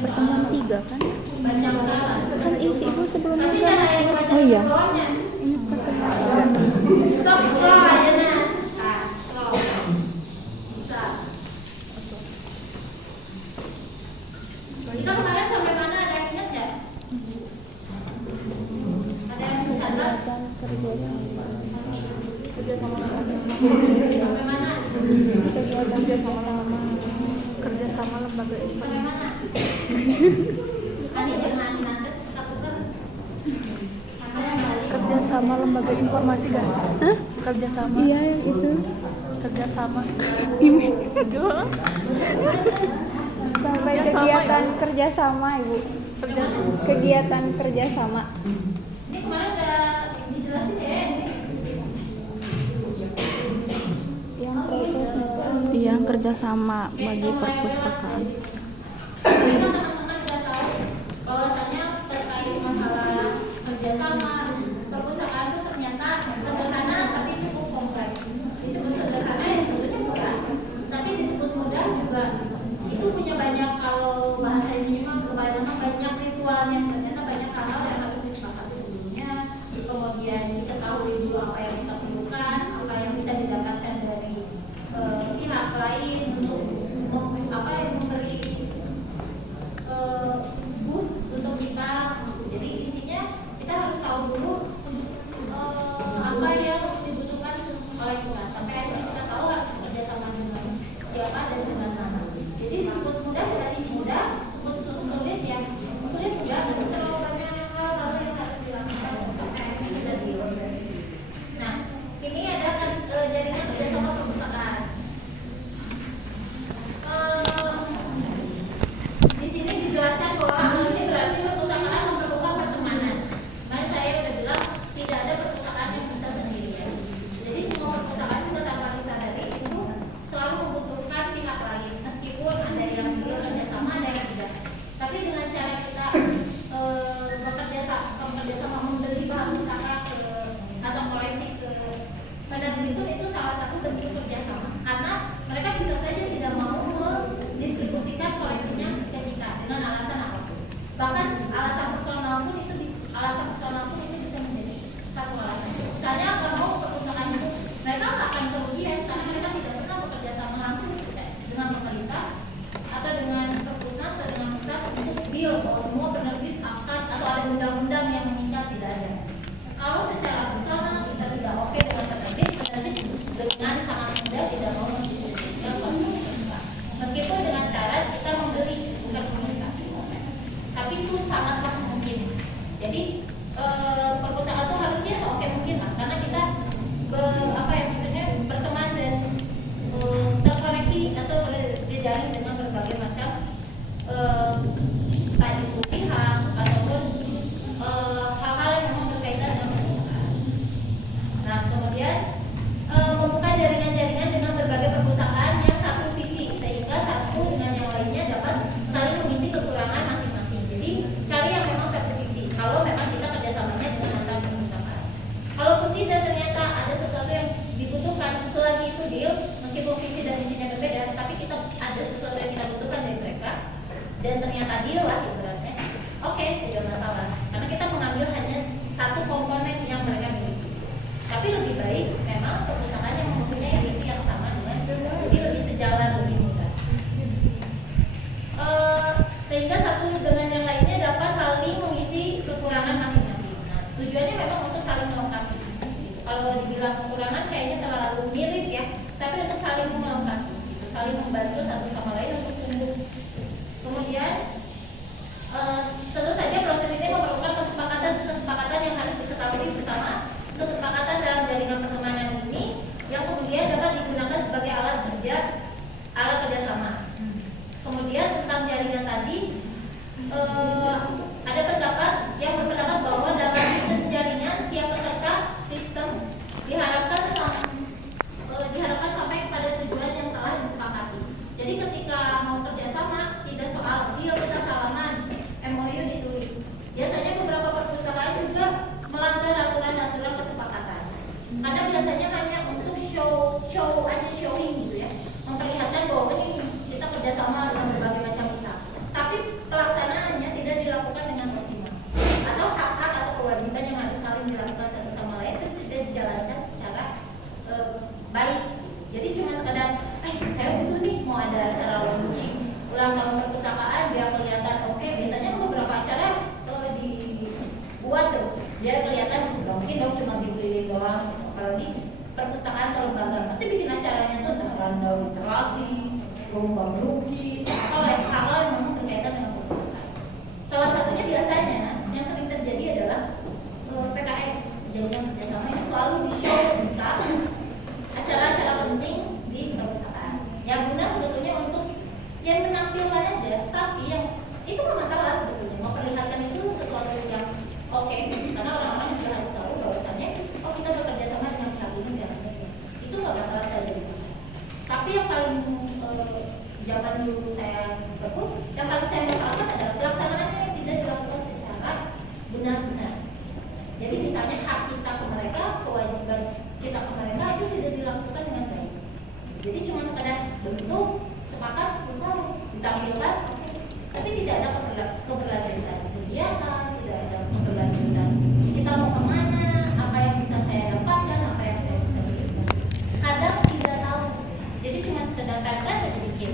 pertemuan 3 kan? Kan isi itu sebelumnya kan masih. Oh iya. Ini pertemuan 3 nih. Kita kemarin sampai mana, ada yang ingat nggak? Ada yang catat? Kerja sama Sampai mana? kerja sama lembaga Sampai mana? Tadi jangan nanti kita kerja sama lembaga informasi gak sih? Hah? Kerja sama. Iya itu. Kerja sama. Ini. Sampai kegiatan kerja sama Ibu. Kegiatan kerja sama. Ini kemarin udah dijelasin ya. Yang kerjasama bagi perpustakaan. Teman-teman udah tahu bahwasanya terkait masalah kerjasama perpustakaan itu ternyata sederhana tapi cukup kompleks. Disebut sederhana ya sebetulnya mudah, tapi disebut mudah juga itu punya banyak, kalau bahasa ini memang kebanyakan banyak ritualnya, ternyata banyak hal yang harus disepakati sebelumnya, kemudian diketahui dulu apa yang kita perlukan, apa yang bisa didapatkan dari pihak lain untuk memberi boost untuk kita. Jadi intinya kita harus tahu dulu apa yang dibutuhkan oleh kita, sampai akhirnya kita tahu harus bekerja sama dengan siapa dan dengan mana. Jadi disebut mudah berarti mudah, disebut sulit ya sulit juga, tapi terlalu banyak hal yang harus dilakukan sampai akhirnya kita deal. Nah, ini ada jaringan kerjasama perpustakaan. Di sini dijelaskan bahwa ini berarti perpustakaan memerlukan pertemanan. Makanya saya udah bilang tidak ada perpustakaan yang bisa sendirian. Jadi semua perpustakaan juga tanpa disadari itu selalu membutuhkan pihak lain, meskipun ada yang bekerjasama, ada yang tidak. Tapi dengan cara kita bekerja sama membeli bahan pustaka atau koleksi ke penerbit itu salah satu bentuk kerjasama. Karena mereka bisa saja tidak mau mendistribusikan koleksinya ke kita dengan alasan apapun. Bahkan alasan personal pun itu bisa menjadi satu alasan. Misalnya kalau perpustakaan itu mereka akan kerugian karena mereka tidak pernah bekerja sama langsung dengan pemerintah atau dengan perpustakaan atau dengan pusat untuk deal bahwa semua penerbit akan atau ada undang-undang yang mengikat, tidak ada. Kalau secara bersama kita tidak oke dengan penerbit dengan sangat mudah tidak mau mendistribusikan koleksi. Meskipun dengan syarat kita membeli, bukan komunikasi, tapi itu sangatlah mungkin. Jadi perpustakaan itu harusnya seoke mungkin mas, karena kita berteman dan terkoneksi atau berjejaring dengan berbagai macam entah itu pihak ataupun hal-hal yang memang berkaitan dengan perpustakaan. Nah kemudian membuka jaringan-jaringan dengan berbagai perpustakaan yang satu visi, sehingga satu dengan yang lainnya dapat saling mengisi kekurangan masing-masing. Jadi cari yang memang satu visi, kalau memang kita kerjasamanya dengan antar perpustakaan. Kalaupun tidak, ternyata ada sesuatu yang dibutuhkan, selagi itu deal, meskipun visi dan misinya berbeda, tapi kita ada sesuatu yang kita butuhkan dari mereka dan ternyata deal lah ibaratnya, oke, tidak masalah, karena kita mengambil hanya satu komponen yang mereka miliki. Tapi lebih baik memang perpustakaan yang mempunyai visi yang sama dengan, jadi lebih sejalan, lebih mudah. Sehingga satu dengan yang lainnya dapat saling mengisi kekurangan masing-masing. Nah, tujuannya memang untuk saling melengkapi. Kalau dibilang kekurangan kayaknya terlalu miris ya, tapi untuk saling melengkapi, saling membantu satu sama lain untuk tumbuh. Kemudian tentu saja proses ini memerlukan kesepakatan yang harus diketahui bersama, kesepakatan dalam jaringan pertemanan ini yang kemudian dapat digunakan sebagai alat kerjasama. Kemudian tentang jaringan tadi ada pendapat yang berpendapat bahwa dalam sistem jaringan tiap peserta sistem diharapkan sampai pada tujuan yang telah disepakati. Jadi ketika mau kerjasama tidak soal deal kita salaman, MOU ditulis. Biasanya beberapa perpustakaan juga melanggar aturan-aturan kesepakatan. Karena biasanya hanya untuk showing gitu ya, memperlihatkan bahwa ini kita kerjasama dengan berbagai macam pihak. Tapi membangun perpustakaan biar kelihatan oke. Biasanya beberapa acara dibuat tuh biar kelihatan nggak mungkin dong cuma dibeli doang. Apalagi perpustakaan atau lembaga pasti bikin acaranya tuh randa literasi, lomba melukis, hal-hal yang memang berkaitan dengan perpustakaan. Salah satunya biasanya yang sering terjadi adalah PKS, jaringan kerjasama ini selalu di-show tentang acara-acara penting di perpustakaan. Yang guna sebetulnya untuk yang menampilkan aja, tapi yang itu nggak masalah sebetulnya. Memperlihatkan itu sesuatu yang oke, karena orang-orang juga harus tahu bahwasannya oh kita bekerja sama dengan pihak ini dan ini. Itu nggak masalah saya jadi masalah. Tapi yang paling zaman dulu saya berpus, yang paling saya masalahkan adalah pelaksanaannya yang tidak dilakukan secara benar-benar. Jadi misalnya hak kita ke mereka, kewajiban kita ke mereka itu tidak dilakukan dengan baik. Jadi cuma sekadar bentuk, sepakat, besar, ditampilkan, tapi tidak ada keberlanjutan kegiatan, tidak ada keberlanjutan kita mau kemana, apa yang bisa saya dapatkan, apa yang saya bisa berikan. Kadang tidak tahu, jadi cuma sekedar kata saja bikin.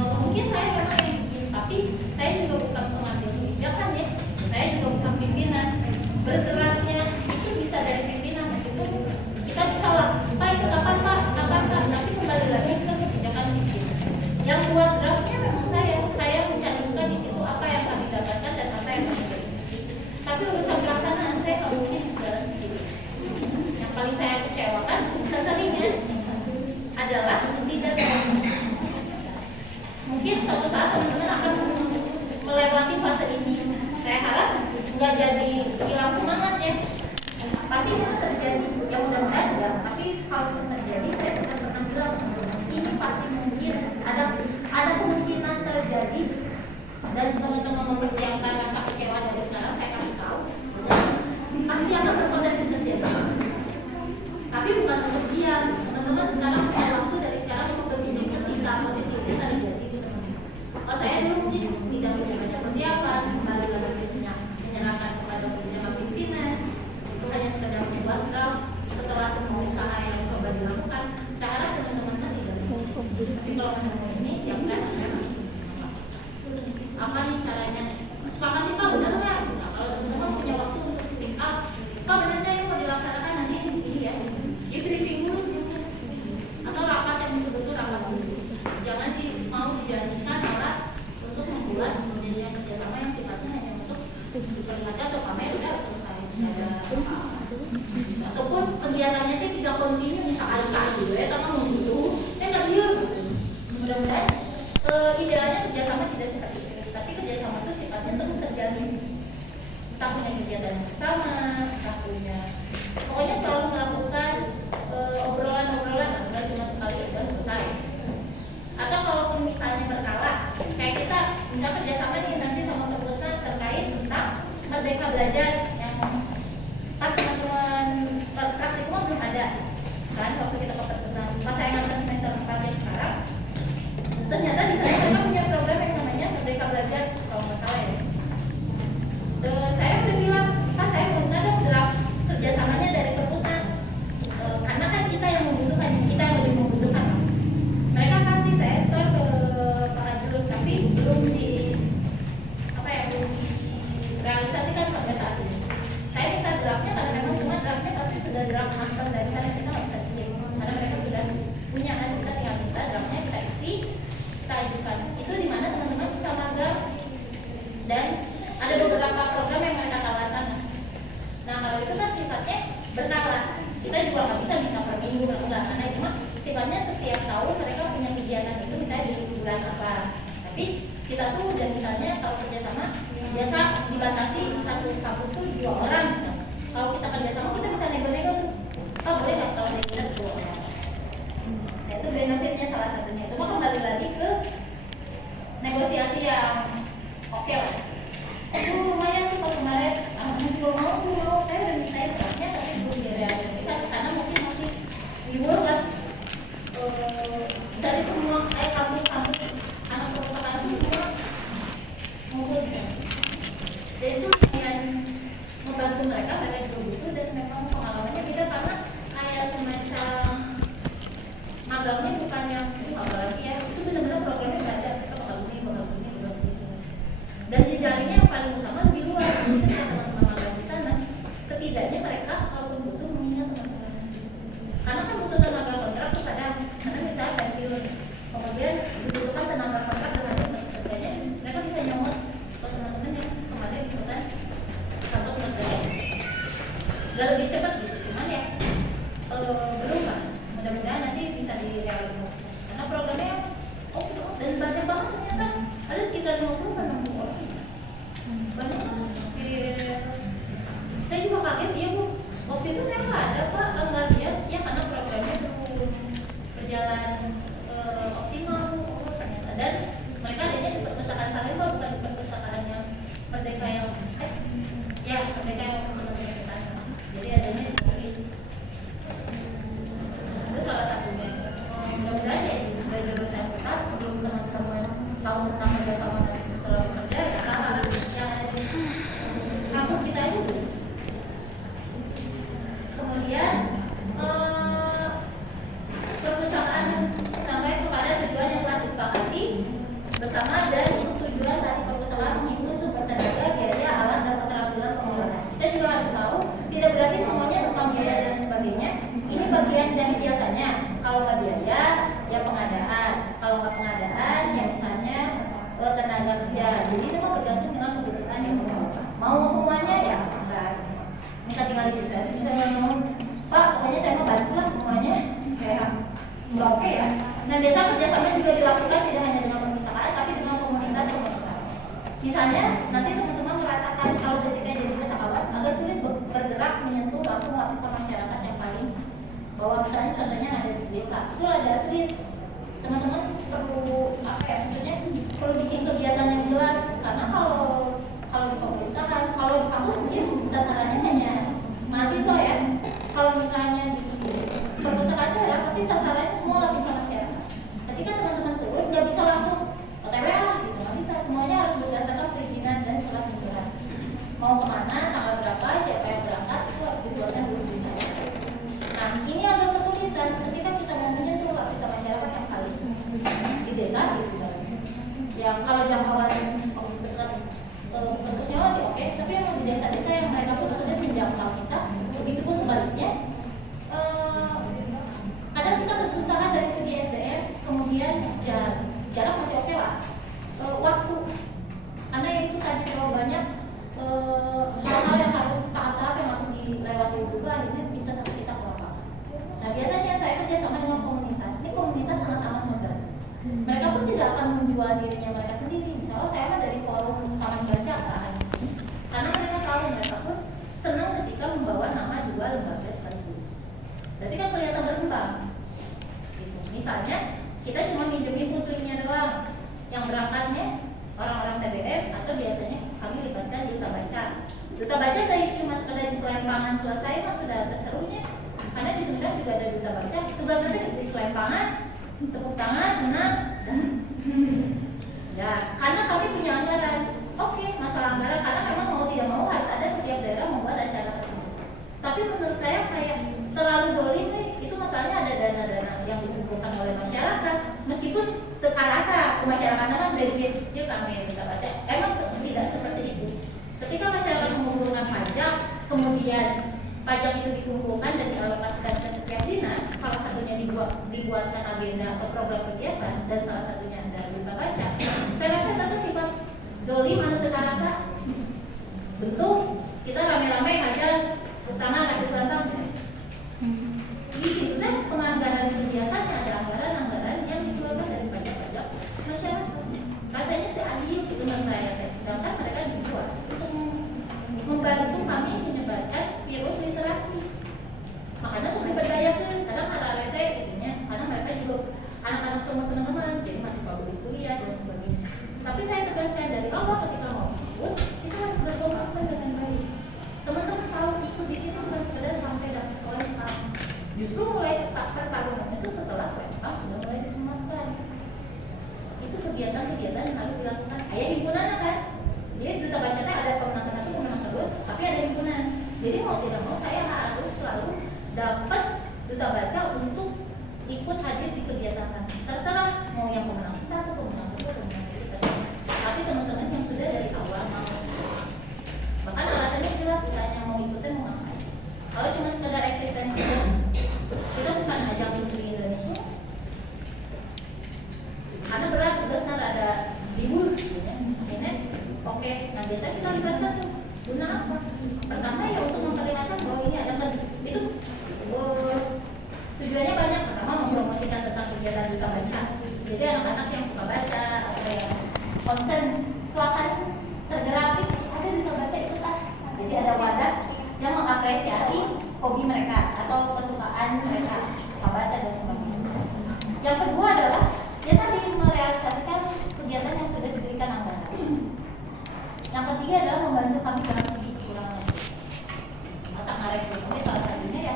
Mungkin saya memang yang bikin, tapi saya juga bukan pengambil kebijakan ya, saya juga bukan pimpinan. Bergeraknya itu bisa dari pimpinan, itu kita bisa lah, Pak itu kapan Pak, tapi kembali lagi ke kebijakan bikin. Yang buat draftnya memang saya mencantumkan di situ apa yang kami dapatkan dan apa yang kami berikan. Tapi urusan pelaksanaan saya nggak mungkin jalan sendiri. Yang paling saya kecewakan seseringnya adalah tidak mungkin suatu saat teman-teman akan melewati fase ini. Saya harap nggak jadi hilang semangat ya. Pasti itu terjadi, ya mudah-mudahan enggak. Tapi kalau itu terjadi, saya sudah pernah bilang ini pasti mungkin ada kemungkinan terjadi dan teman-teman mempersiapkan rasa kecewa dari sekarang. Saya kasih tahu pasti akan berpotensi terjadi. Tapi bukan untuk diam. Teman-teman sekarang punya waktu dari sekarang untuk berpikir ketika posisi ini terjadi gitu teman-teman. Kalau saya dulu mungkin tidak punya banyak persiapan, kembali lagi menyerahkan kepada beberapa pimpinan, itu hanya sekedar membuat draft. Setelah semua usaha yang coba dilakukan, saya harap teman-teman tidak menemukan. Tapi kalau menemukan ini siapkan apa nih caranya? Sepakat nih Pak, benar nggak? Kalau teman-teman punya waktu untuk speak up, Pak benarnya ini mau dilaksanakan nanti ini ya, di briefing dulu gitu. Atau rapat yang betul-betul rapat dulu. Jangan mau dijadikan alat untuk membuat perjanjian kerjasama yang sifatnya hanya untuk diperlihatkan atau pamer udah selesai. Ataupun kegiatannya itu tidak kontinu misalnya kali ya, karena mau gitu, nggak diam. Mudah-mudahan idealnya kerjasama tidak seperti itu, tapi kerjasama itu sifatnya terus terjadi. Kita punya kegiatan bersama, kita punya, pokoknya selalu melakukan obrolan-obrolan, nggak cuma sekali udah selesai. Atau kalaupun misalnya berkala, kayak kita bisa kerjasama nih nanti sama perpustakaan terkait tentang Merdeka Belajar yang pas teman-teman praktikum belum ada kan waktu kita ke perpustakaan. Pas saya ngambil semester 4 yang sekarang, ternyata di sana saya punya program yang namanya Merdeka Belajar kalau nggak salah ya. Saya udah bilang, Pak saya belum ada draft kerjasamanya dari perpustakaan, karena kan kita yang membutuhkan, kita yang lebih membutuhkan. Mereka kasih saya store ke Pak Ajul, tapi belum direalisasikan sampai saat ini. Saya minta draftnya karena memang cuma draftnya pasti sudah draft master dari sana, kita nggak bisa sih, karena mereka sudah punya kan, kita tinggal minta draftnya kita isi, kita ajukan. Itu dimana teman-teman bisa magang dan ada beberapa program yang mereka tawarkan. Nah kalau itu kan sifatnya berkala, kita juga nggak bisa minta per minggu enggak, karena itu mah sifatnya setiap tahun mereka punya kegiatan itu misalnya di bulan apa. Tapi kita tuh udah misalnya kalau kerjasama biasa dibatasi satu kampus tuh 2 orang misalnya. Kalau kita kerjasama kita bisa nego-nego tuh, oh boleh nggak kalau kita 2 orang. Nah itu benefitnya salah satunya. Cuma kembali lagi ke negosiasi yang oke lah. Itu lumayan tuh kalau kemarin, juga mau saya udah mintain draftnya tapi belum direalisasikan karena mungkin masih reward lah. Dari semua kampus-kampus anak perpustakaan itu semua ngumpul kan. Jadi itu lumayan membantu mereka juga butuh dan memang pengalamannya beda karena kayak semacam magangnya bukan yang apalagi ya, itu benar-benar programnya belajar, kita bakal misalnya nanti teman-teman merasakan kalau ketika jadi wisatawan agak sulit bergerak menyentuh langsung lapisan masyarakat yang paling bawah, misalnya contohnya ada di desa, itu ada sulit. Teman-teman perlu apa ya, maksudnya perlu bikin kegiatan yang jelas, karena kalau di pemerintahan, kalau di kampus mungkin sasarannya hanya mahasiswa ya. Kalau misalnya di perpustakaan daerah pasti sasarannya semua lapisan masyarakat. Ketika teman-teman turun nggak bisa langsung OTW gitu, nggak bisa, semuanya harus berdasarkan perizinan dan surat kunjungan. Mau kemana, tanggal berapa, siapa yang berangkat, itu harus dibuatkan dulu. Nah ini agak kesulitan ketika kita mau menyentuh lapisan masyarakat yang paling di desa gitu kan. Yang kalau jangkauan dekat bentuknya masih oke, tapi yang di desa-desa yang mereka pun sudah menjangkau kita, begitu pun sebaliknya. Kadang kita kesusahan dari segi SDM, kemudian jarak masih oke lah, waktu, karena itu tadi terlalu banyak hal-hal yang harus tahap-tahap yang harus dilewati dulu, akhirnya bisa sampai kita ke lapangan. Nah biasanya saya kerja sama dengan komunitas, ini komunitas sangat amat mudah. Mereka pun tidak akan menjual dirinya mereka sendiri. Misalnya saya mah dari forum taman baca kan, karena mereka tahu mereka pun senang ketika membawa nama dua lembaga sekaligus. Berarti kan kelihatan berkembang. Gitu. Misalnya kita cuma minjemin usulnya doang, yang berangkatnya orang-orang TBM atau biasanya kami libatkan duta baca. Duta baca dari cuma sekedar di Selempangan selesai mah sudah ada serunya, karena di Sumedang juga ada duta baca. Tugasnya di Selempangan, tepuk tangan, menang, ya, karena kami punya anggaran. Oke, masalah anggaran, karena memang mau tidak mau harus ada setiap daerah membuat acara tersebut. Tapi menurut saya kayak terlalu zolim nih, itu masalahnya ada dana-dana yang dikumpulkan oleh masyarakat, meskipun teka rasa ke masyarakat kan dari dia kami duta baca, emang tidak seperti itu. Ketika masyarakat mengumpulkan pajak, kemudian pajak itu dikumpulkan dan dialokasikan ke setiap dinas, salah satunya dibuatkan agenda atau program kegiatan, dan salah satunya ada duta baca. Saya rasa itu sifat zolim anu teka rasa. Bentuk kita rame-rame aja, pertama kasih selantang. Di situ kan penganggaran kegiatannya ada anggaran-anggaran yang dikeluarkan dari pajak-pajak masyarakat. Rasanya itu adil itu menurut saya. Sedangkan mereka dibuat untuk membantu kami menyebarkan virus literasi. Makanya sudah berdaya kan, kadang ada rese gitunya, karena mereka juga anak-anak semua teman-teman, jadi masih baru di kuliah dan sebagainya. Tapi saya tegaskan dari awal ketika mau ikut, kita harus berkomitmen dengan baik. Teman-teman tahu ikut di situ bukan sekedar sampai dapat selempang. Justru mulai pertarungan itu setelah selempang sudah mulai disematkan. Itu kegiatan-kegiatan yang harus dilakukan. Ayah himpunan kan? Jadi duta bacanya ada pemenang ke-1, pemenang ke-2, tapi ada himpunan. Jadi mau tidak mau saya harus selalu dapat duta baca untuk ikut hadir di kegiatan. Terserah mau yang pemenang ke-1, pemenang ke-2, pemenang ke-3. Tapi teman-teman yang sudah dari awal mau, bahkan alasannya jelas, ditanya mau ikutin mau ngapain. Kalau cuma sekedar eksistensi, kita bukan ajang Putri Indonesia. Karena berat, terus ada ribut gitu ya. Akhirnya oke, nah biasa kita libatkan tuh guna apa? Pertama ya untuk memperlihatkan bahwa ini ada itu tujuannya banyak. Pertama mempromosikan tentang kegiatan duta baca. Jadi anak-anak yang suka baca atau yang concern itu akan tergerak, ada duta baca itu kan. Jadi ada wadah yang mengapresiasi hobi mereka atau kesukaan mereka, suka baca dan sebagainya. Yang kedua adalah ya tadi merealisasikan kegiatan yang sudah diberikan anggaran. Yang ketiga adalah membantu kami dalam segi kekurangan otak ngarekrut. Ini salah satunya ya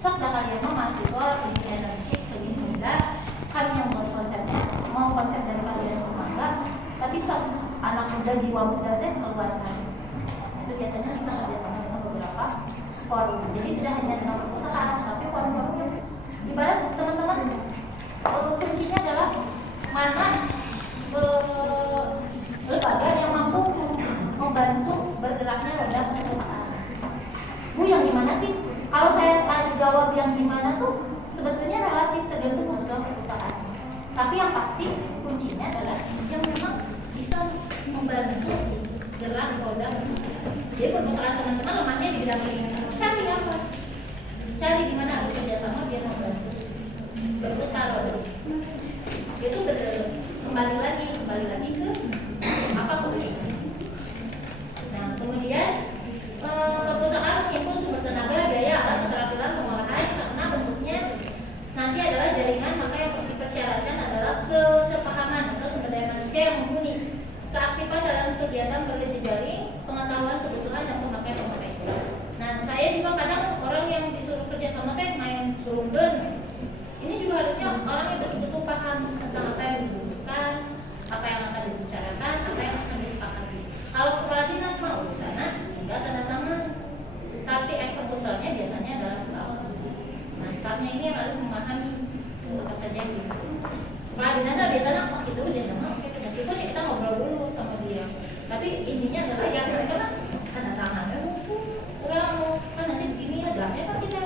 sok dah kalian mau mahasiswa lebih energik, lebih muda, kami yang buat konsepnya, mau konsep dari kalian bangga, tapi sok anak muda jiwa muda teh keluarkan. Itu biasanya kita kerjasama dengan beberapa forum. Jadi tidak hanya dengan perpustakaan, tapi forum-forum ibarat teman-teman kuncinya adalah mana lembaga yang mampu membantu bergeraknya roda perpustakaan. Bu yang gimana sih? Kalau saya jawab yang gimana tuh sebetulnya relatif tergantung kebutuhan perpustakaan. Tapi yang pasti kuncinya adalah yang memang bisa membantu gerak roda perpustakaan. Jadi perpustakaan teman-teman lemahnya di bidang ini. Cari apa? Cari di mana ada kerjasama biar membantu berputar roda. Itu kembali lagi ke apa kepentingan. kegiatan berjejaring, pengetahuan kebutuhan dan pemakaian pemakaian. Nah, saya juga kadang orang yang disuruh kerja sama teh main surungkeun. Ini juga harusnya orang yang betul-betul paham tentang apa yang dibutuhkan, apa yang akan dibicarakan, apa yang akan disepakati. Kalau kepala dinas mah urusannya tinggal tanda tangan, tapi eksekutornya biasanya adalah staf. Nah, stafnya ini yang harus memahami apa saja yang dibutuhkan. Kepala dinas biasanya itu dia sama, meskipun kita ngobrol dulu sama dia. Tapi intinya adalah yang mereka lah tanda tangannya kurang kan nanti begini ya draftnya kan kita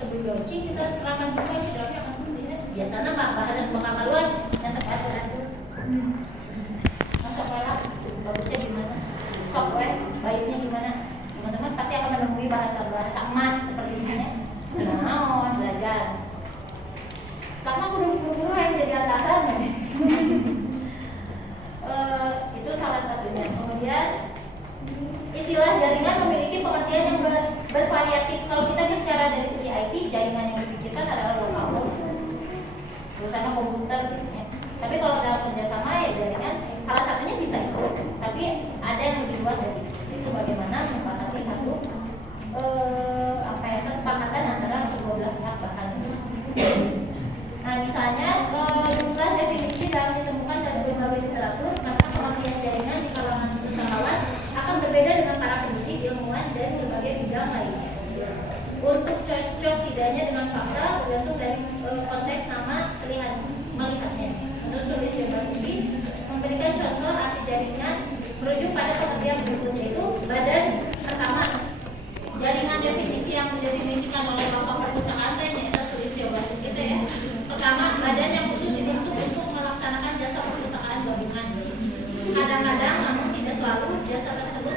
sebelum launching kita serahkan juga si draftnya langsung dia biasanya bahan yang bakal keluar yang sekarang itu masa pala bagusnya gimana sok baiknya gimana teman-teman pasti akan menemui bahasa emas seperti ini ya nah belajar karena guru-guru yang jadi atasan ya. Itu salah satunya. Kemudian istilah jaringan memiliki pengertian yang bervariatif. Kalau kita bicara dari segi IT, jaringan yang dipikirkan adalah local host, perusahaan komputer gitu ya. Tapi kalau dalam kerjasama ya jaringan salah satunya bisa itu. Tapi ada yang lebih luas dari itu bagaimana menyepakati satu kesepakatan antara kedua belah pihak bahkan. Nah misalnya jumlah definisi dalam ditemukan dari berbagai literatur karena pemakaian jaringan di kalangan usahawan akan berbeda dengan para pendidik ilmuwan dan berbagai bidang lainnya. Untuk cocok tidaknya dengan fakta tergantung dari konteks sama melihatnya. Menurut Sulis Yobasuki memberikan contoh arti jaringan merujuk pada pengertian berikut yaitu badan pertama jaringan definisi yang didefinisikan oleh Bapak Perpustakaan yaitu Sulis Yobasuki itu ya. Pertama, badan yang khusus dibentuk untuk melaksanakan jasa perpustakaan gabungan. Kadang-kadang, namun tidak selalu, jasa tersebut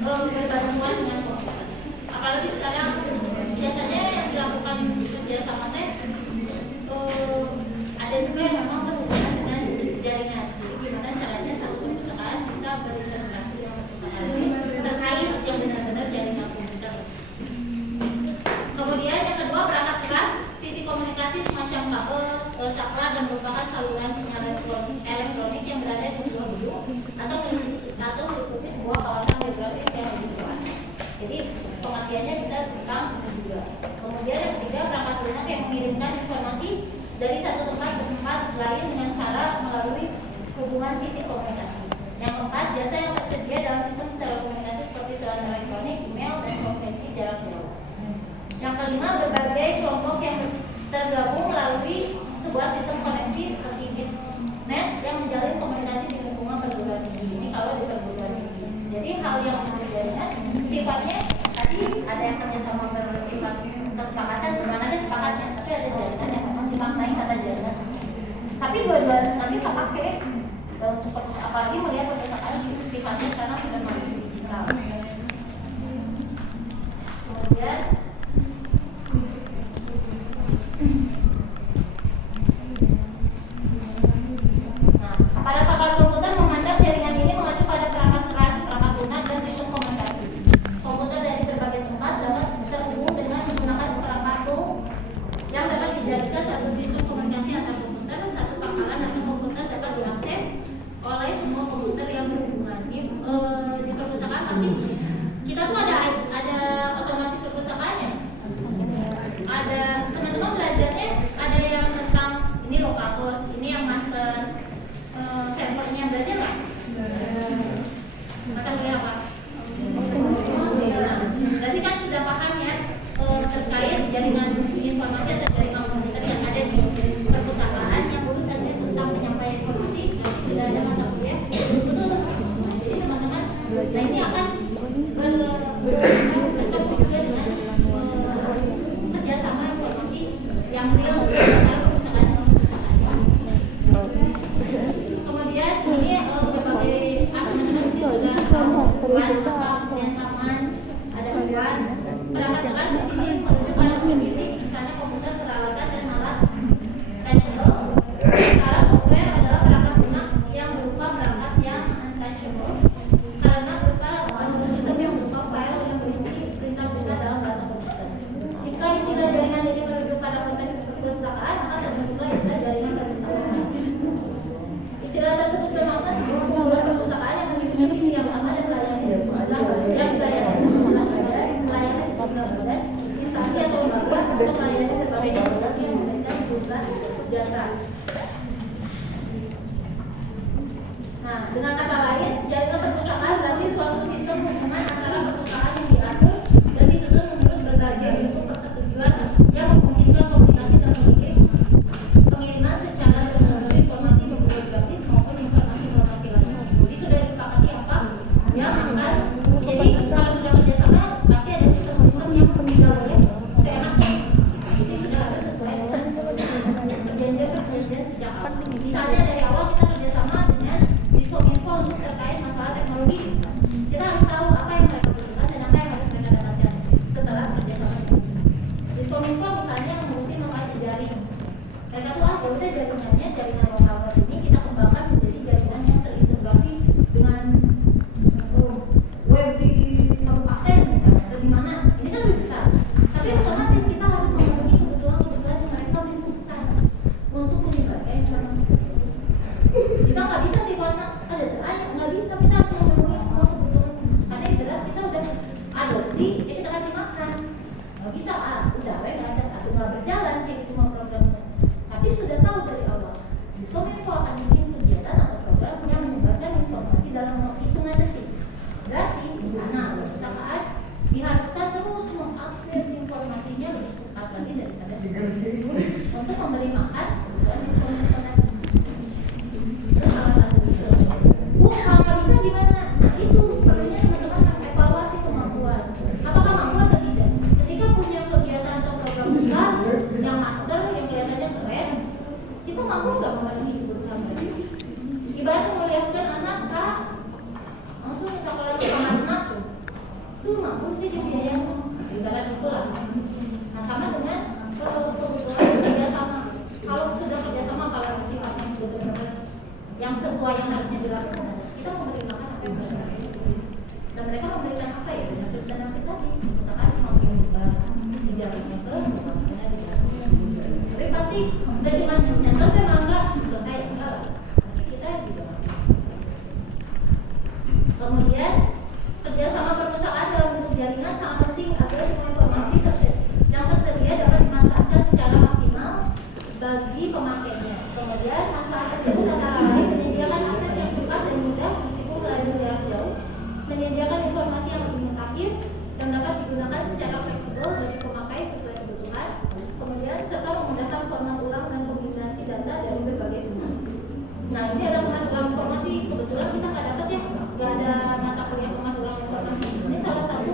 berbantuan dengan komputer. Apalagi sekarang biasanya yang dilakukan kerjasama ada juga yang memang berhubungan dengan jaringan. Jadi gimana caranya satu perpustakaan bisa berintegrasi dengan perpustakaan terkait yang benar-benar jaringan komputer. Kemudian yang kedua perangkat keras. Komunikasi semacam kabel, saklar dan merupakan saluran sinyal elektronik yang berada di sebuah gedung atau meliputi sebuah kawasan geografis yang lebih luas. Jadi pengertiannya bisa tentang juga. Kemudian yang ketiga perangkat lunak yang mengirimkan informasi dari satu tempat ke tempat lain dengan cara melalui hubungan fisik komunikasi. Yang keempat jasa yang tersedia dalam sistem telekomunikasi seperti surat elektronik, email, dan konferensi jarak jauh. Yang kelima berbagai kelompok yang tergabung melalui sebuah sistem koneksi seperti internet yang menjalin komunikasi di lingkungan perguruan tinggi. Ini kalau di perguruan tinggi. Jadi hal yang terjadinya sifatnya tadi ada yang kerjasama bersifat kesepakatan sebenarnya sepakatnya, tapi ada jaringan yang memang dimaknai kata jaringan. Tapi dua-duanya nanti tak pakai untuk apalagi melihat perpustakaan sifatnya sekarang sudah makin digital. Kemudian para pakar komputer memandang jaringan ini mengacu pada perangkat keras, perangkat lunak, dan sistem komunikasi. Komputer dari berbagai tempat dapat terhubung dengan menggunakan seperangkat yang dapat dijadikan satu sistem komunikasi antar komputer, satu pangkalan atau komputer dapat diakses oleh semua komputer yang berhubungan. Di perpustakaan pasti kita tuh ada otomasi perpustakaannya. Ada teman-teman belajarnya ada yang tentang ini local host, ini yang master servernya belajar nggak? Mata kuliah apa? Berarti kan sudah paham ya terkait jaringan informasi atau jaringan komputer yang ada di perpustakaan yang urusannya tentang penyampaian informasi sudah ada mata kuliah khusus. Jadi teman-teman, nah ini akan bertemu juga dengan kerjasama informasi yang real antara perpustakaan dengan perpustakaan. Kemudian ini berbagai teman-teman ini sudah tahu dan taman ada ukuran perangkat keras di sini merujuk pada fisik misalnya komputer, peralatan dan alat tangible. Sementara software adalah perangkat lunak yang berupa perangkat yang untangible karena berupa sistem yang berupa file yang berisi perintah-perintah dalam bahasa komputer. Jika istilah jaringan ini merujuk pada konteks perpustakaan maka terbentuklah istilah jaringan perpustakaan. Istilah tersebut bermakna sebuah kumpulan perpustakaan yang dengan kata lain, jaringan perpustakaan berarti suatu sistem hubungan antara perpustakaan yang diatur dan disusun menurut berbagai bentuk persetujuan yang memungkinkan komunikasi terhubung, pengiriman secara terus-menerus informasi berbentuk gratis maupun informasi lainnya. Jadi sudah disepakati apa yang akan. Jadi kalau sudah kerjasama pasti ada sistem-sistem yang tidak boleh seenaknya. Jadi sudah harus sesuai dengan perjanjian sejak awal. Misalnya dari awal kita kerjasama dengan Diskominfo untuk terkait masalah teknologi. Kita harus tahu apa yang mereka butuhkan dan apa yang harus mereka dapatkan setelah kerjasama. Diskominfo misalnya ngurusin masalah jejaring. Mereka tuh ya udah jaringannya jaringan lokal ini kita kembangkan menjadi jaringan yang terintegrasi dengan web di kabupaten misalnya atau di mana. Ini kan lebih besar. Tapi otomatis kita harus memenuhi kebutuhan yang mereka butuhkan untuk menyebarkan informasi. Kita nggak bisa sih karena ada nggak bisa, kita harus memenuhi semua kebutuhan karena ibarat kita udah adopsi ya kita kasih makan nggak bisa udah nggak ada atau nggak berjalan kayak gitu mau programnya. Tapi sudah tahu dari awal Diskominfo akan bikin kegiatan atau program yang menyebarkan informasi dalam hitungan detik. Berarti di sana perpustakaan diharuskan terus mengupdate informasinya lebih cepat lagi daripada sebelumnya untuk memberi makan kebutuhan Diskominfo tadi. Terus salah satu kalau nggak bisa gimana? Nah itu perlunya teman-teman evaluasi kemampuan. Apakah mampu atau tidak? Ketika punya kegiatan atau program besar yang master yang kelihatannya keren, itu mampu nggak memenuhi kebutuhan tadi? Ibaratnya melihatkan anak kak, langsung sekolah sama anak tuh mampu dia jadi yang ibarat itulah. Nah sama dengan kebutuhan kerjasama. Kalau sudah kerjasama kalau sifatnya benar-benar yang sesuai yang harusnya dilakukan, kita memberikan apa yang mereka dan mereka memberikan apa ya dengan tulisan kita tadi misalkan mau dijalannya ke rumahnya tapi pasti udah cuma nyata saya enggak selesai enggak pasti kita juga masih. Kemudian kerjasama perpustakaan dalam bentuk jaringan sangat penting agar semua informasi yang tersedia dapat dimanfaatkan secara maksimal bagi pemakainya. Kemudian manfaat tersebut antara lain menyediakan akses yang cepat dan mudah meskipun melalui jarak jauh, menyediakan informasi yang lebih mutakhir dan dapat digunakan secara fleksibel bagi pemakai sesuai kebutuhan. Kemudian serta memudahkan format ulang dan kombinasi data dari berbagai sumber. Nah ini ada pemasukan informasi kebetulan kita nggak dapat ya, nggak ada mata kuliah pemasukan informasi. Ini salah satu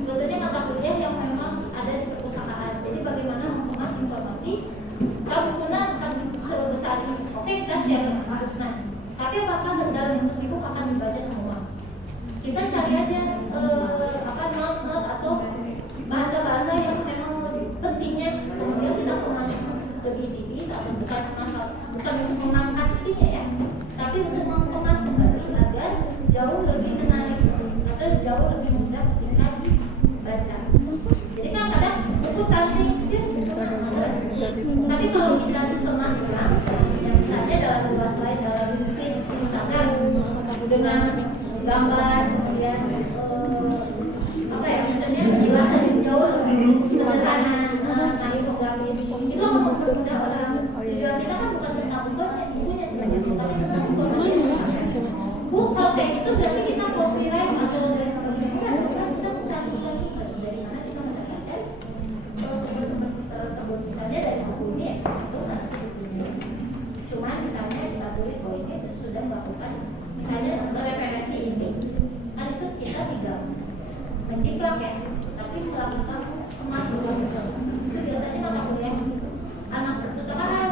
sebetulnya mata kuliah yang memang ada di perpustakaan. Jadi bagaimana mengemas informasi berguna sebesar ini. Oke, kita share. Nah, tapi apakah dalam bentuk ebook akan dibaca semua? Kita cari aja not atau bahasa-bahasa yang memang pentingnya. Kemudian kita kemas lebih tipis atau bukan untuk memangkas isinya ya, tapi untuk mengemas kembali agar jauh lebih menarik atau jauh lebih mudah ketika dibaca. Jadi kan kadang buku starting tapi kalau kita kemas ulang, yang misalnya dalam 2 slide dalam feeds misalkan dengan gambar, kemudian apa ya, misalnya penjelasan yang jauh lebih sederhana, infografis, itu akan mempermudah orang. Tujuan kita kan bukan tentang bukunya sebenarnya, tapi tentang informasi. Bu, kalau kayak gitu berarti kita copyright atau dari sebagainya, kita mencari sumber dari mana kita mendapatkan sumber tersebut, misalnya dari buku ini ya, cuman misalnya kita tulis bahwa ini sudah melakukan misalnya referensi ini, kan itu kita tidak menciplak ya, tapi melakukan kemas ulang itu biasanya mata kuliah anak perpustakaan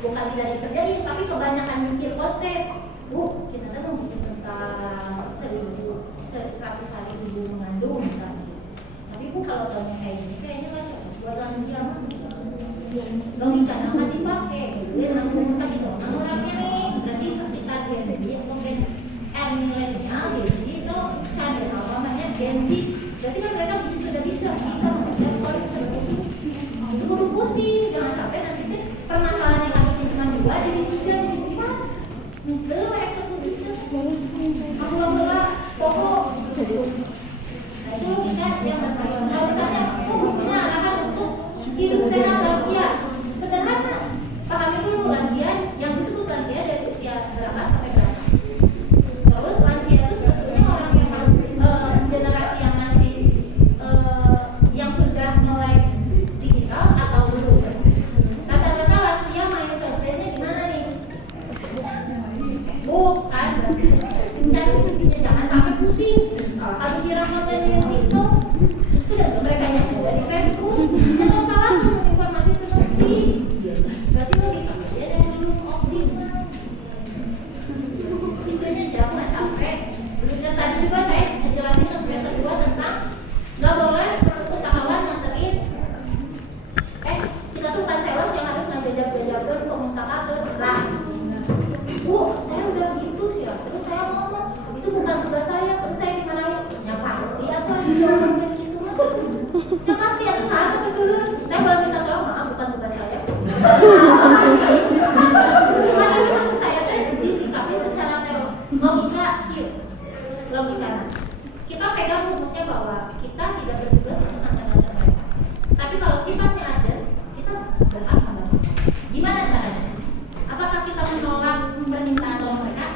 bukan tidak dikerjain, tapi kebanyakan mikir konsep. Bu, kita tuh mau bikin tentang 100 hari ibu mengandung misalnya. Tapi Bu kalau tanya kayak gini kayaknya kan buat lansia mah logika nama dipakai gitu ya, nama rumah sakit orang orangnya nih berarti kita Genzi mungkin milenial Genzi itu channel namanya Genzi, berarti kan mereka sudah bisa mengejar kualitas itu perlu pusing, jangan sampai nanti permasalahan yang harusnya cuma 2 jadi 3 jadi 4 itu eksekusi itu alhamdulillah pokok. Nah itu logika yang masalah. Nah misalnya bukunya arahkan untuk hidup sehat lansia, sederhana pahami dulu lansia yang disebut lansia dari usia berapa sampai berapa. Terus lansia itu sebetulnya orang yang masih generasi yang masih yang sudah mulai digital atau belum. Kata-kata lansia main sosmednya gimana nih? Facebook kan berarti mencari intinya jangan sampai pusing. Kalau kira konten yang TikTok sudah mereka yang dari Facebook jangan salah informasi itu nanti berarti logika dia yang belum optimal. Intinya jangan sampai belum. Tadi juga saya jelasin ke semester 2 tentang nggak boleh perpustakawan nganterin kita tuh kan sales yang harus ngajak-ngajak pemustaka ke bank. Bu, saya udah gitu sih ya. Terus saya ngomong itu bukan tugas saya, terus saya dimarahin. Ya pasti apa dia orang kayak gitu mas? Ya pasti atau salah betul. Saya boleh minta tolong, maaf bukan tugas saya. Cuma ini maksud saya teh disikapi secara logika, logika. Kita pegang rumusnya bahwa kita tidak bertugas untuk ngantar-ngantar mereka. Tapi kalau sifatnya ada, kita berhak membantu. Gimana caranya? Apakah kita menolak permintaan tolong mereka?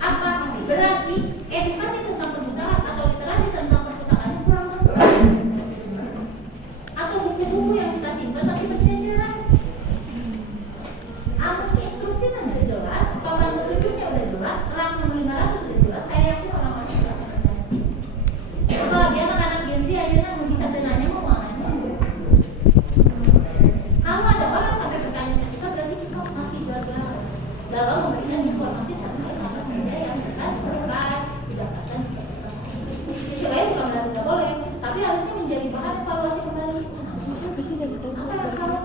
Apa berarti edukasi tentang perpustakaan atau literasi tentang perpustakaan kurang lengkap? Atau buku-buku yang kita simpan masih berceceran? Atau instruksi sudah jelas, papan petunjuknya udah jelas, RAM 500 sudah jelas, saya yakin orang-orang sudah mengerti. Apalagi anak-anak Genzi akhirnya bisa tanya mau mana? Kalau ada orang sampai bertanya ke kita berarti kita masih gagal dalam memberikan informasi terkait apa saja yang bisa terkait didapatkan. Sisi lain bukan berarti tidak boleh, tapi harusnya menjadi bahan evaluasi kembali. Apa yang salah?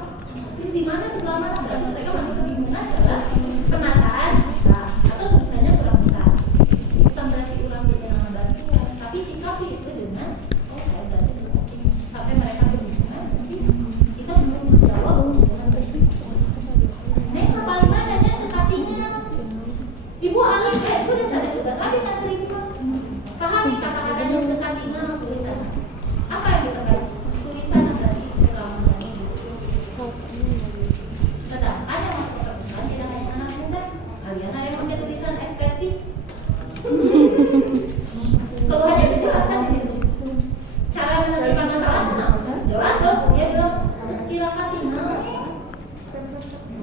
Ini di mana sebelah mana? Berarti mereka masih kebingungan adalah penataan besar atau tulisannya kurang besar. Bukan berarti kurang dengan bantuan, tapi sikapi itu dengan saya berarti sampai mereka kebingungan. Nanti kita belum menjawab dengan Neng paling adanya dekatinya. Ibu alim ya, itu udah sadar tugas abi kan terima. Pahami kata-katanya dekatinya tulisan. Apa yang ditekan? Tulisan dari kelamaan ini. Sedangkan yang masuk ke perpustakaan tidak hanya anak muda. Kalian ada yang punya tulisan estetik. Kalau hanya dijelaskan di situ. Cara menerima masalah jelas dong. Dia bilang kira katingan.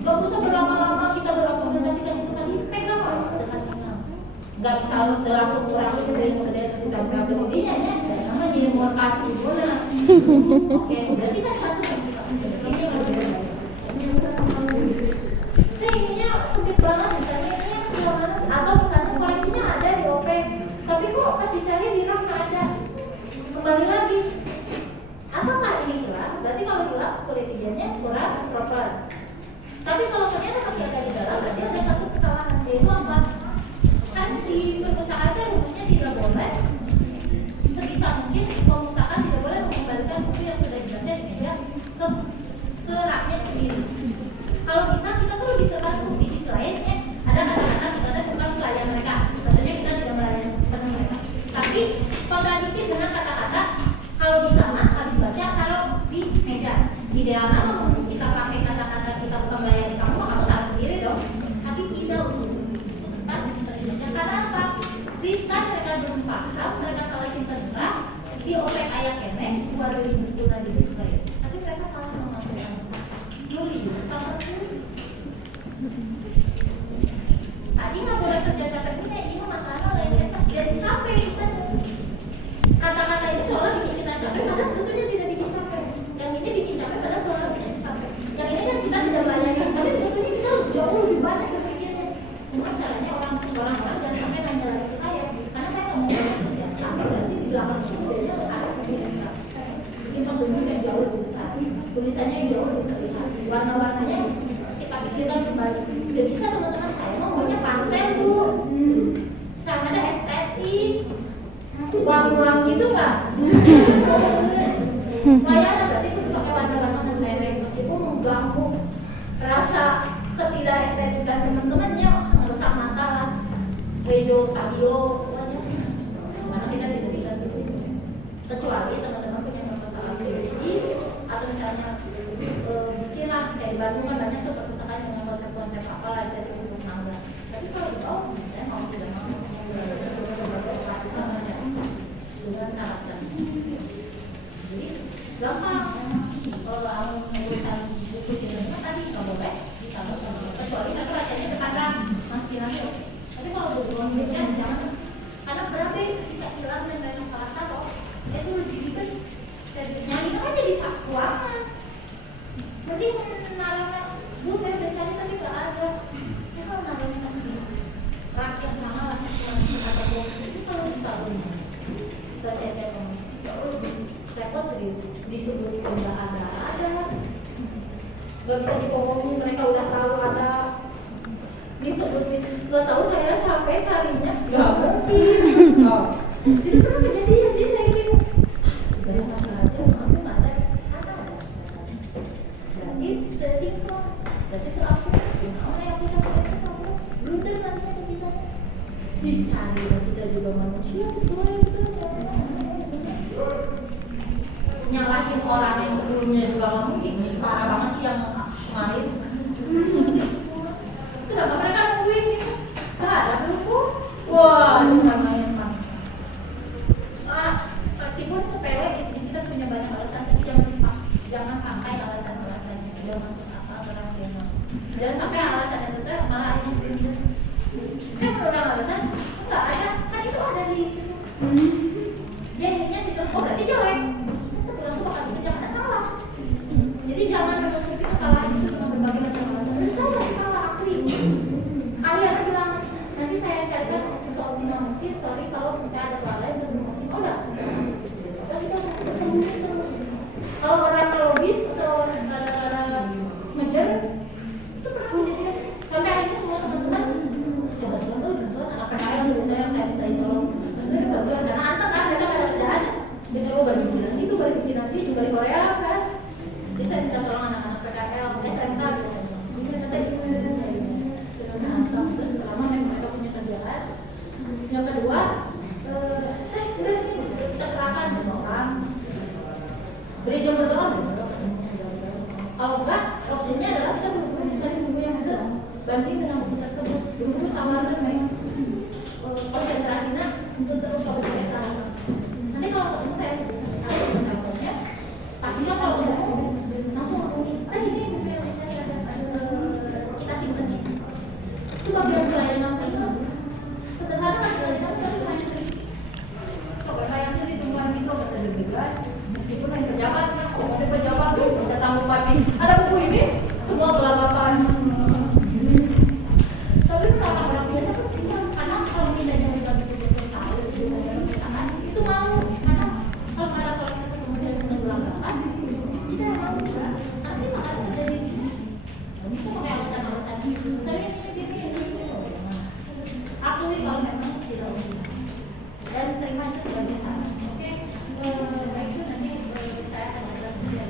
Gak usah berlama-lama kita berargumentasikan itu tadi pegang orang dekatinya. Gak bisa langsung kurang itu dari cerita intinya ya. Nama dia mau kasih guna. Oke, berarti kan satu yang kita ini yang berbeda. Nah ininya sempit banget misalnya ini yang sebelah mana atau misalnya koleksinya ada di OP, tapi kok pas dicari di RAM nggak ada. Kembali lagi. Apakah ini hilang? Berarti kalau hilang security-nya kurang proper. Tapi kalau ternyata masih ada di dalam, berarti ada satu kesalahan, yaitu apa? Kan di perpustakaan itu rumusnya tidak boleh sebisa mungkin perpustakaan tidak boleh mengembalikan buku yang sudah dibaca di meja ke raknya sendiri. Kalau bisa kita tuh lebih terbantu. Di sisi lainnya ada kata-kata kita bukan pelayan mereka, maksudnya kita tidak melayani mereka. Tapi kontradiktif dengan kata-kata kalau bisa mah habis baca taruh di meja. Idealnya kita pakai kata-kata kita bukan melayani kamu, kamu taruh sendiri dong. Tapi tidak untuk kita disimpan di meja. Karena apa? Riskan mereka belum paham, mereka salah simpan draft di OPEC ayat kemek 2000 guna di display. Tapi mereka salah mengaturkan. Juri sama tulis. Tadi nggak boleh kerja capek punya ini masalah lainnya jadi capek kita. Kata-kata ini soalnya bikin kita capek, padahal sebetulnya tidak bikin capek. Yang ini bikin capek, padahal soalnya bikin capek. Yang ini kan kita tidak tulisannya jauh lebih terlihat, warna-warnanya kita pikirkan kembali. Udah bisa teman-teman, saya mau maunya pastel bu, sama ada estetik, ruang-ruang gitu nggak? Layanan berarti itu pakai warna-warna mentereng, meskipun mengganggu rasa ketidakestetikan teman-temannya, merusak mata, bejo, stabilo, mana kita tidak bisa seperti itu. Kecuali teman-teman punya perpustakaan pribadi atau misalnya bikinlah kayak di Bandung kan banyak tuh perpustakaan dengan konsep-konsep apalah estetik untuk tangga. Tapi kalau di bawah, saya mau tidak mau dengan syarat. Jadi gampang. Kalau urusan buku jurnalnya tadi nggak boleh ditambah kecuali satu bacanya depan Mas Kirani. Tapi kalau buku-bukunya jangan, karena berapa ketika hilang dan dari salah satu itu lebih ribet. Nyanyi kan jadi sakuangan. Nanti nalarnya, bu saya udah cari tapi nggak ada. Ya kalau nalarnya masih di rak yang sama lah atau buku itu kalau ditaruh tercecer repot serius disebut nggak ada, nggak bisa dibohongin, mereka udah tahu ada, disebutin nggak tahu, saya capek carinya nggak mungkin. Itu pernah kejadian, jadi saya bingung banyak masalah aja, aku nggak ada jadi tersinkron, berarti itu aku oleh aplikasi itu aku blunder nantinya ke kita dicari, dan kita juga manusia sebenarnya itu nyalahin orang yang sebelumnya juga nggak mungkin. Ini parah banget sih yang kemarin. Sedangkan mereka nungguin gitu, nggak ada buku. Wah, itu nggak main mas. Meskipun sepele gitu, kita punya banyak alasan, tapi jangan pakai alasan-alasannya. Tidak masuk akal atau rasional. Jangan sampai alasan itu malah yang benar. Kan kalau ada alasan nggak ada, kan itu ada di situ. Dia intinya sistem, oh berarti jelek. Jangan salah. Jadi jangan menutupi kesalahan itu dengan berbagai macam alasan. Jadi kalau ada salah akui. Sekali ada bilang nanti saya carikan soal optimal mungkin. Sorry kalau misalnya ada kelalaian dan mungkin. Oh enggak. Tapi kita terus. Kalau orang lobis atau orang ngejar itu pernah kejadian. Sampai akhirnya semua teman-teman ya bantuan akan saya biasanya yang saya minta tolong bantuan karena anteng kan mereka ada kerjaan. Biasanya gue balik bikinan itu, balik bikinan itu juga di Korea kan. Jadi saya minta tolong anak-anak PKL, SMK gitu. Ini nanti terus pertama mereka punya kerjaan. Yang kedua, udah kita kerahkan ke orang. Beri jam berdoa. Kalau enggak, opsinya adalah kita berusaha mencari buku yang sedang banding dengan buku tersebut. Buku tawaran baik. Konsentrasinya untuk terus kebetulan. Nanti kalau ketemu saya teleponnya, pastinya kalau ketemu langsung ngomongin, ini buku yang saya ada kita simpen ini. Itu bagian pelayanan itu sederhana kan kita lihat kan lumayan tricky. Sobat bayangnya di tungguan kita udah deg-degan, meskipun main pejabat kan, kalau ada pejabat tuh udah tamu pagi, ada buku ini semua gelagapan. Tapi kenapa orang biasa tuh cuma karena kalau pindahnya bukan buku tahu itu mau, karena kalau nggak ada koleksi itu kemudian gelagapan, kita mau juga nanti makan terjadi bisa pakai alasan-alasan itu. Tapi ini akui kalau memang tidak mungkin dan terima itu sebagai saran. Oke, baik itu nanti saya akan jelaskan.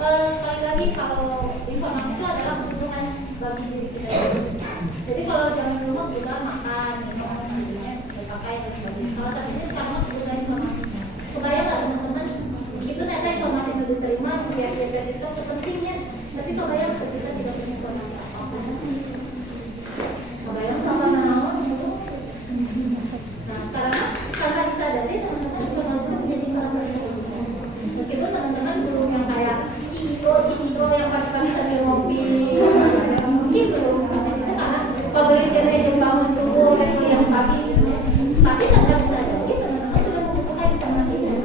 sekali lagi kalau informasi itu adalah kebutuhan bagi diri kita. Jadi kalau zaman dulu kita makan, minum, pakai dan sebagainya. Salah satunya sekarang kebutuhan informasi. Kebayang nggak teman-teman? Itu ternyata informasi itu diterima, biar itu pentingnya. Tapi kebayang kita tidak punya informasi apa-apa. Kebayang apa menawan itu? Nah sekarang karena disadari teman-teman informasi itu menjadi salah satu kebutuhan. Meskipun teman-teman belum yang kayak cinigo yang pagi-pagi sambil ngopi, mungkin belum sampai situ karena pabrik jam bangun subuh dan siang pagi. Tapi tanpa disadari teman-teman sudah membutuhkan informasi itu.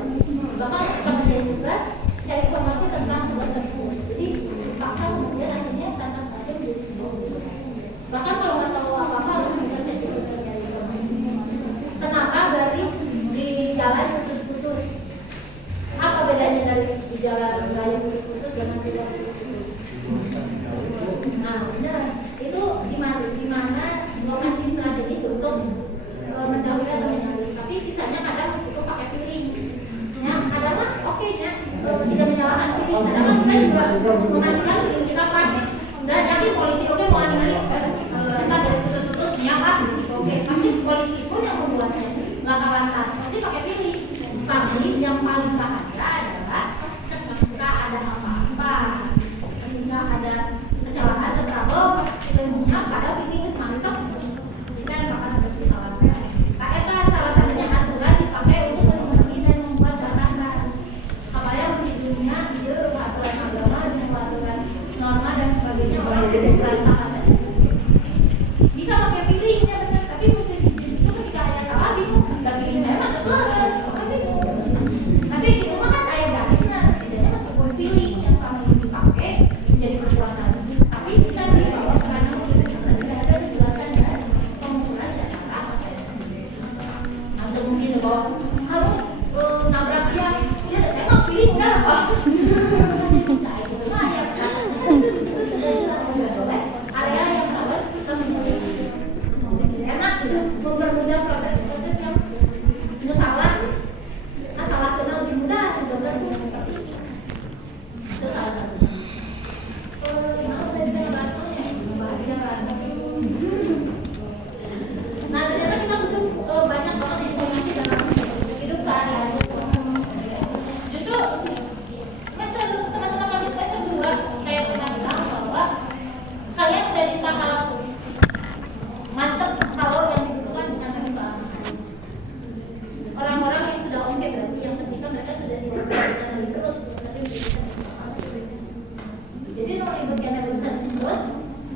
Bahkan kemudian juga cari informasi tentang tugas tersebut. Jadi dipaksa kemudian akhirnya tanpa sadar menjadi sebuah kebutuhan. Bahkan kalau nggak tahu apa-apa harus bekerja di mencari informasi. Kenapa garis di jalan putus-putus? Apa bedanya garis di jalan raya putus-putus dengan tidak putus-putus? Nah, benar. Itu di mana lokasi strategis untuk mendahului atau menyalip. Tapi sisanya kadang meskipun pakai feeling. Ya, kadang oke ya, tidak menyalahkan feeling. Kadang kita juga memastikan feeling kita pasti. Dan nanti polisi oke mau aneh kita garis putus-putus ini apa? Oke, pasti polisi pun yang membuatnya langkah-langkah pasti pakai feeling. Tapi yang paling bahaya adalah ketika ada apa-apa, ketika ada kecelakaan atau trouble, pas ilmunya pada feeling semantap, kita akan ada kesalahan. Eta salah satunya aturan dipakai untuk melindungi dan membuat batasan. Apa yang di dunia itu aturan agama dengan aturan norma dan sebagainya orang berantakan aja. Bisa pakai feelingnya benar, tapi mungkin itu ketika ada salah bingung. Tapi saya mah suara. Tapi gitu mah kan ayat garisnya setidaknya meskipun feeling yang sama ini dipakai menjadi perbuatan. Tapi bisa dibawa karena sudah ada penjelasan dan pengukuran secara atau mungkin dibawa kalau nabrak dia saya mau feeling enggak bisa itu mah ya itu di situ sudah jelas boleh area yang rawan enak gitu mempermudah proses-proses yang itu salah kenal lebih mudah juga berarti itu salah satu yang tadi kita bahas yang nah ternyata kita butuh banyak banget informasi dalam hidup sehari-hari. Justru semester teman-teman habis semester 2 saya pernah bilang bahwa kalian udah di tahap mantep kalau yang dibutuhkan bukan lagi soal makanan. Orang-orang yang sudah oke berarti yang ketika mereka sudah tidak bisa lagi perut tapi bisa. Jadi kalau ribut yang ada urusan perut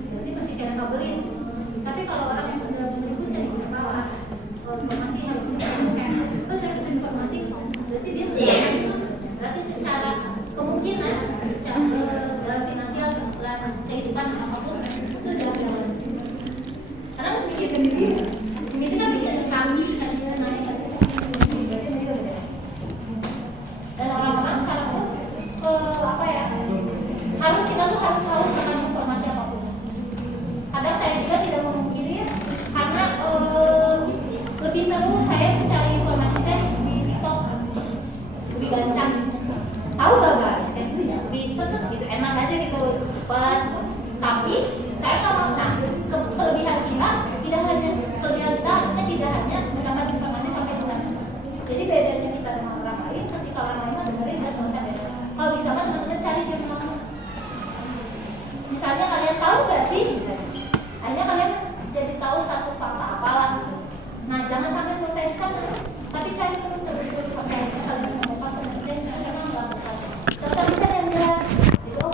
berarti masih kena kabarin. Tapi kalau orang yang sudah berikut dari sudah bawah informasi yang terus saya butuh informasi berarti dia sudah berarti secara kemungkinan secara dalam finansial dalam kehidupan apapun itu sudah jalan. Karena harus mikir sendiri. Itu kan bisa kami kan dia naik berarti dia udah. Dan orang-orang sekarang tuh apa ya? Kita tuh harus tahu tentang informasi apapun. Kadang saya juga tidak memungkiri karena lebih seru saya mencari informasi di TikTok lebih gancang. Tahu gak guys? Kan lebih set gitu enak aja gitu cepat. Tapi saya kalau kelebihan kita tidak hanya mendapat informasi sampai di sana. Jadi bedanya kita dengan orang lain ketika orang lain dengerin nggak selesai beda. Kalau bisa mah teman-teman cari di mana. Misalnya kalian tahu nggak sih? Hanya kalian jadi tahu satu fakta apalah gitu. Nah jangan sampai selesai di sana. Tapi cari terus fakta yang kalian mau fakta dan memang nggak bisa. Contoh bisa yang jelas itu.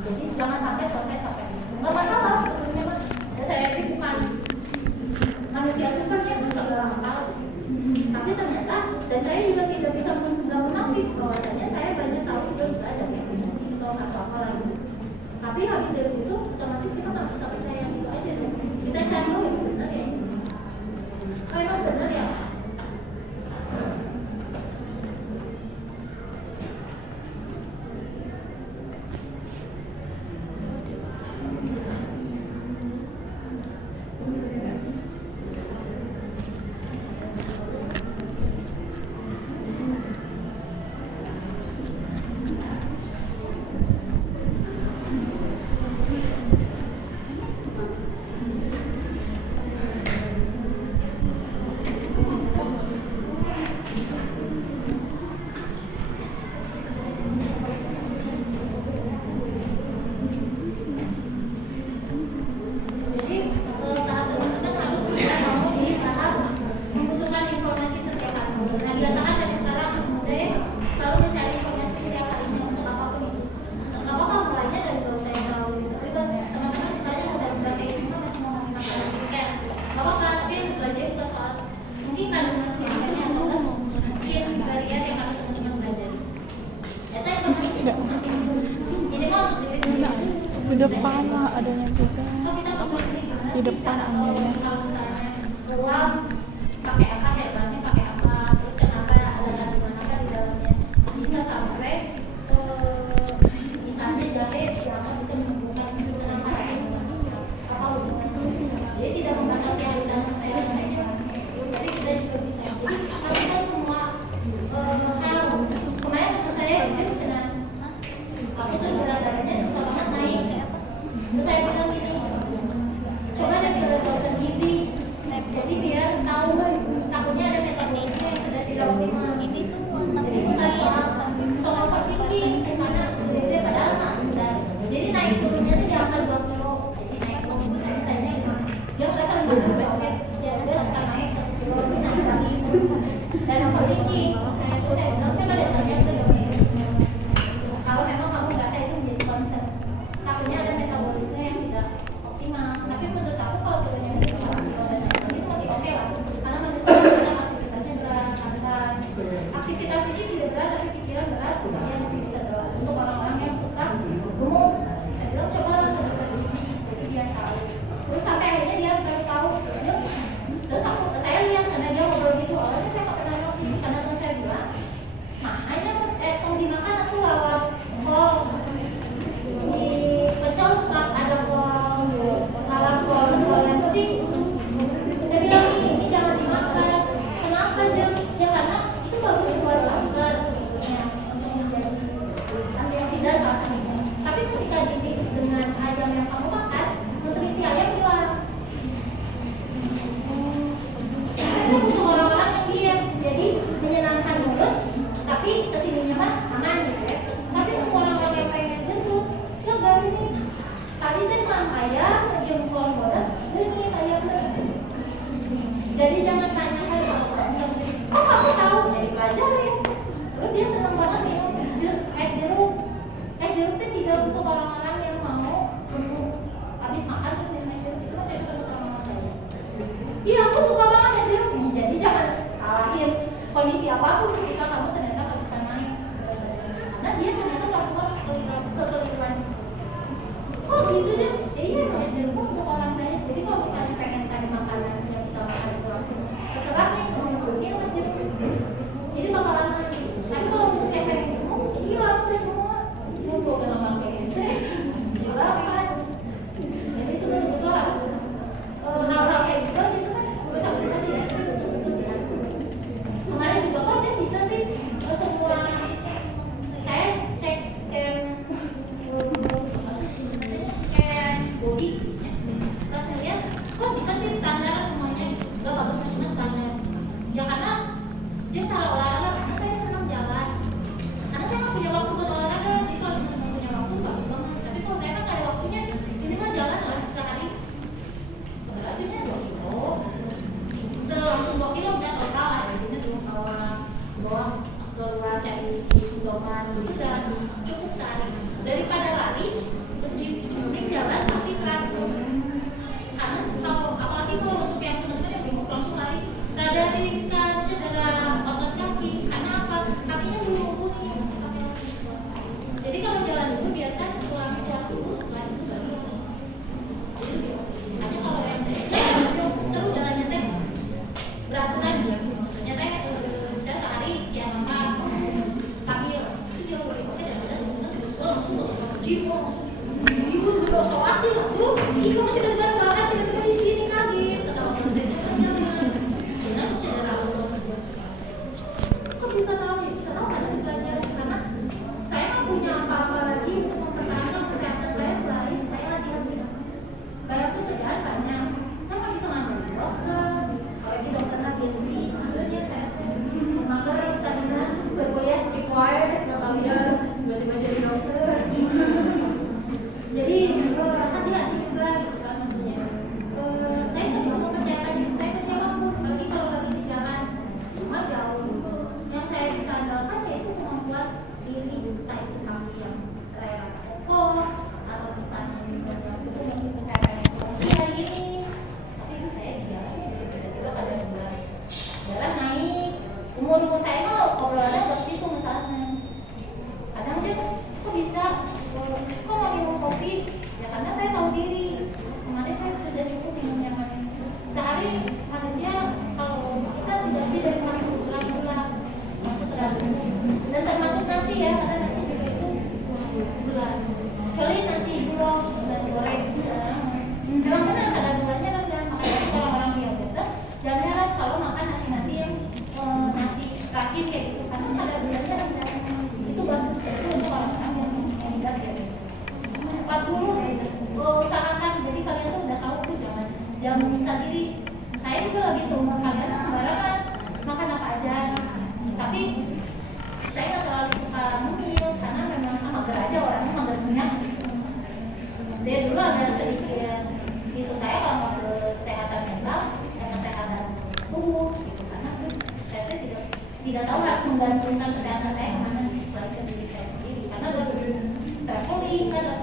Jadi jangan sampai selesai sampai nggak masalah sebetulnya mah. Saya bukan manusia supernya bukan dalam hal. Tapi ternyata dan saya juga tidak bisa munafik bahwasanya saya banyak tahu juga dari atau apa lagi. Tapi habis depan lah adanya juga. Di depan anginnya. Kalau misalnya ruang pakai apa, headlamnya pakai apa, terus kenapa ada kandungan apa di dalamnya, bisa sampai misalnya jahe yang bisa menyembuhkan kenapa apa jadi tidak membatasi aliran saya lainnya. Jadi kita juga bisa. Jadi kami kan semua hal kemarin teman saya itu dengan aku tuh darahnya susah banget naik. Terus saya bilang gini, coba deh ke dokter gizi. Jadi biar tahu takutnya ada metabolisme yang sudah tidak optimal. Ini tuh jadi bukan soal overthinking karena dia padahal mah jadi naik turunnya tuh di angka 2 kilo. Jadi naik turun saya tanya itu dia merasa lebih oke ya udah sekarang naik 1 kilo naik lagi terus dan overthinking. Saya bilang coba deh tanya ke dokter kalau memang kamu merasa itu menjadi concern. Takutnya ada metabolisme yang tidak optimal. Tapi menurut aku kalau turunnya itu masih oke lah karena manusia kadang aktivitasnya berat, santai. Aktivitas fisik tidak berat tapi pikiran berat yang bisa berat untuk orang-orang yang susah gemuk. Saya bilang coba lah ke dokter gizi jadi dia tahu. Terus sampai akhirnya dia baru tahu. Terus saya lihat karena dia ngobrol gitu awalnya saya nggak pernah notice karena teman saya bilang makanya kalau dimakan aku lawan kol di pecel suka ada kol lawan kol yang putih. Dia bilang ini jangan dimakan. Kenapa jam? Ya karena itu bagus buat kanker sebetulnya untuk menjadi antioksidan salah satunya. Tapi ketika di-mix dengan ayam yang kamu makan, nutrisi ayam hilang. Itu butuh orang-orang yang diet, jadi menyenangkan mulut, tapi kesininya mah aman gitu ya. Tapi untuk orang-orang yang pengen gendut, ya gak ini. Tadi teh mah ayam, jengkol bodas, ini ayamnya. Jadi jangan tanya saya kok kamu tahu jadi pelajar ya. Terus dia seneng banget minum es jeruk. Es jeruk itu tidak untuk orang-orang yang mau untuk habis makan terus minum es jeruk itu cocok untuk orang-orang kaya. Iya aku suka banget es jeruk. Jadi jangan salahin kondisi apapun ketika kamu ternyata nggak bisa main. Karena dia ternyata melakukan kekeliruan. Oh gitu deh. Jadi emang es jeruk untuk orang kaya. Jadi kalau misalnya pengen tadi makanan yang kita makan itu langsung terserah nih ini es jeruk. Jadi bakalan mati. Tapi kalau untuk yang pengen gemuk, hilang deh semua. Gue gak lama PSC, hilang kan. Jadi itu betul-betul harus hal-hal kayak gitu itu kan urusan pribadi ya. Kemarin juga kok Jen bisa sih semua saya cek scan body ya. Terus ngeliat kok bisa sih standar semuanya gak bagus cuma standar. Ya karena dia kalau olahraga karena saya senang jalan. Karena saya nggak punya waktu buat olahraga, jadi kalau misalnya punya waktu bagus banget. Tapi kalau saya kan nggak ada waktunya, ini mah jalan lah sehari. Sebenarnya 2 kilo, udah langsung 2 kilo bisa total lah di sini tuh kalau bawa keluar cari doman itu udah cukup sehari. Daripada lari, mending jalan tapi teratur. Karena kalau apalagi kalau untuk yang teman-teman yang belum langsung lari, rada riskan cedera otot kaki. Karena apa? Kakinya dulu bunyi. Jadi kalau jalan dulu biarkan tulangnya jatuh, setelah itu baru. Jadi lebih oke. Hanya kalau yang terus jalannya teh beraturan ya. Maksudnya teh bisa sehari sekian langkah. Tapi itu jauh lebih oke daripada sebelumnya langsung jiwa. Ibu udah so aktif tuh. Ibu masih tidak berangkat tiba-tiba di sini kaget. Kenapa saya karena cedera otot. Kok bisa tahu ya? Bisa tahu karena dipelajari karena saya nggak punya apa-apa lagi untuk mempertahankan kesehatan saya selain saya latihan bilas. Bayar tuh kerjaan banyak. Saya nggak bisa ngambil dokter. Apalagi dokter agensi. Sebenarnya saya mager tadinya berkuliah streetwear segala kalian tiba-tiba jadi dokter. Jadi hati-hati juga gitu kan. Iya, karena nasi juga itu gula. Kecuali nasi gula, nasi goreng itu jarang. Memang benar kadar gulanya rendah, makanya kita orang-orang diabetes jangan heran kalau makan nasi-nasi yang nasi racin kayak gitu, karena kadar gulanya rendah. Itu bagus ya, itu untuk orang-orang yang tidak diabetes. 40 usahakan, jadi kalian tuh udah tahu tuh jangan menyiksa diri. Saya juga lagi seumur kalian sembarangan makan apa aja, tapi saya nggak terlalu suka ngemil karena memang mager aja, orangnya mager punya. Dia dulu ada sedikit isu saya kalau mau ke kesehatan mental dan kesehatan tubuh gitu, karena saya tidak tahu harus menggantungkan kesehatan saya kemana, kecuali ke diri saya sendiri, karena udah sering traveling kan, udah